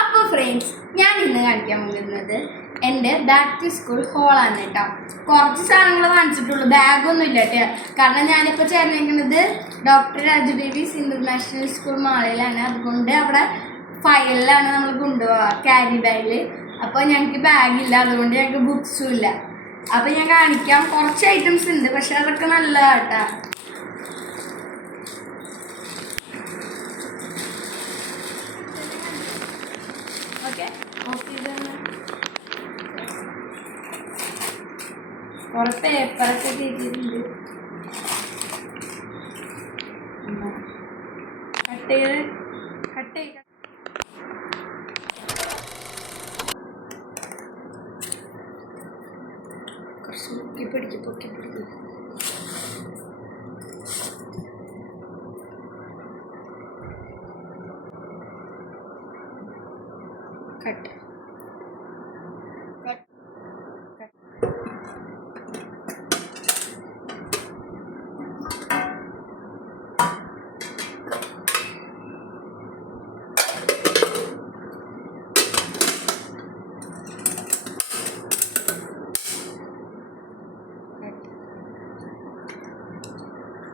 അപ്പോൾ ഫ്രണ്ട്സ്, ഞാൻ ഇന്ന് കാണിക്കാൻ പോകുന്നത് എൻ്റെ ബാക്ക് ടു സ്കൂൾ ഹോളാണ് കേട്ടോ. കുറച്ച് സാധനങ്ങൾ വാങ്ങിച്ചിട്ടുള്ളൂ, ബാഗൊന്നും ഇല്ല കേട്ടോ. കാരണം ഞാനിപ്പോൾ ചേർന്നിരിക്കുന്നത് ഡോക്ടർ രാജുദേവീസ് ഇൻ്റർനാഷണൽ സ്കൂൾ മാളയിലാണ്. അതുകൊണ്ട് അവിടെ ഫയലിലാണ് നമ്മൾ കൊണ്ടുപോവുക, ക്യാരി ബാഗിൽ. അപ്പോൾ ഞങ്ങൾക്ക് ബാഗില്ല, അതുകൊണ്ട് ഞങ്ങൾക്ക് ബുക്സും ഇല്ല. അപ്പോൾ ഞാൻ കാണിക്കാം. കുറച്ച് ഐറ്റംസ് ഉണ്ട്, പക്ഷെ അതൊക്കെ നല്ലതാണ് കേട്ടോ. ഓക്കെ, കുറെ പേപ്പറൊക്കെ ചെയ്തിട്ടുണ്ട്. കട്ട് ചെയ്ത് കുറച്ച് പൊക്കി പിടിക്കും. കട്ട്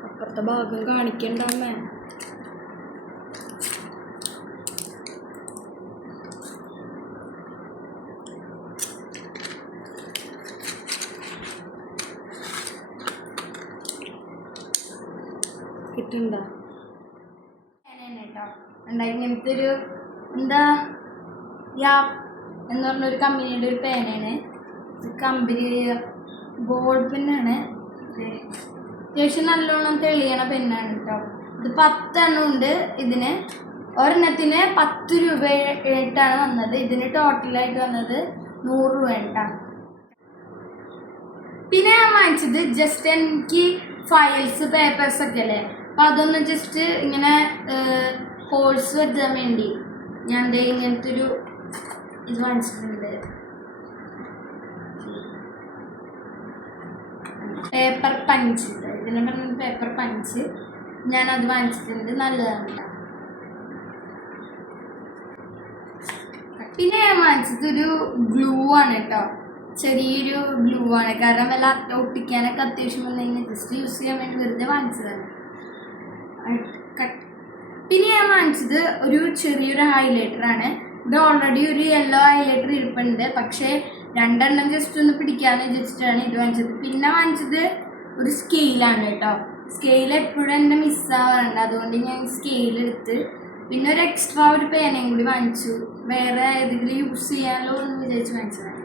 അപ്പുറത്തെ ഭാഗം കാണിക്കണ്ടമ്മേ. കിട്ടുന്നുണ്ടോ കേട്ടോ? ഇങ്ങനത്തെ ഒരു എന്താ എന്ന് പറഞ്ഞൊരു കമ്പനിയുടെ ഒരു പേനയാണ്. Company ball പെന്നാണ്. അത്യാവശ്യം നല്ലോണം തെളിയണ പെന്നാണ് കേട്ടോ. ഇത് 10 എണ്ണം ഉണ്ട്. ഇതിന് ഒരെണ്ണത്തിന് 10 രൂപയായിട്ടാണ് വന്നത്. ഇതിന് ടോട്ടലായിട്ട് വന്നത് 100 രൂപ കേട്ടോ. പിന്നെ ഞാൻ വാങ്ങിച്ചത് ജസ്റ്റ് എനിക്ക് ഫയൽസ് പേപ്പേഴ്സ് ഒക്കെ അല്ലേ, അപ്പം അതൊന്ന് ജസ്റ്റ് ഇങ്ങനെ ഹോൾസ് വരുത്താൻ വേണ്ടി ഞാൻ ഇങ്ങനത്തെ ഒരു ഇത് വാങ്ങിച്ചിട്ടുണ്ട്. പേപ്പർ പഞ്ച്, ഇതിനെ പറഞ്ഞ പേപ്പർ പഞ്ച് ഞാനത് വാങ്ങിച്ചിട്ടുണ്ട്. നല്ലതാണ്. പിന്നെ ഞാൻ വാങ്ങിച്ചത് ഒരു ഗ്ലൂ ആണ് കേട്ടോ. ചെറിയൊരു ഗ്ലൂ ആണ്, കാരണം വല്ല ഒട്ടിക്കാനൊക്കെ അത്യാവശ്യം വന്നു ജസ്റ്റ് യൂസ് ചെയ്യാൻ വേണ്ടി വെറുതെ വാങ്ങിച്ചതാണ്. പിന്നെ ഞാൻ വാങ്ങിച്ചത് ഒരു ചെറിയൊരു ഹൈലൈറ്ററാണ്. ഇത് ഓൾറെഡി ഒരു യെല്ലോ ഹൈലൈറ്റർ ഇരിപ്പുണ്ട്, പക്ഷേ 2 എണ്ണം ജസ്റ്റ് ഒന്ന് പിടിക്കാമെന്ന് വിചാരിച്ചിട്ടാണ് ഇത് വാങ്ങിച്ചത്. പിന്നെ വാങ്ങിച്ചത് ഒരു സ്കെയിലാണ് കേട്ടോ. സ്കെയിൽ എപ്പോഴും എൻ്റെ മിസ്സാവാറുണ്ട്, അതുകൊണ്ട് ഞാൻ സ്കെയിലെടുത്ത് പിന്നെ ഒരു എക്സ്ട്രാ ഒരു പേനയും കൂടി വാങ്ങിച്ചു. വേറെ ഏതെങ്കിലും യൂസ് ചെയ്യാമല്ലോ എന്ന് വിചാരിച്ച് വാങ്ങിച്ചതാണ്.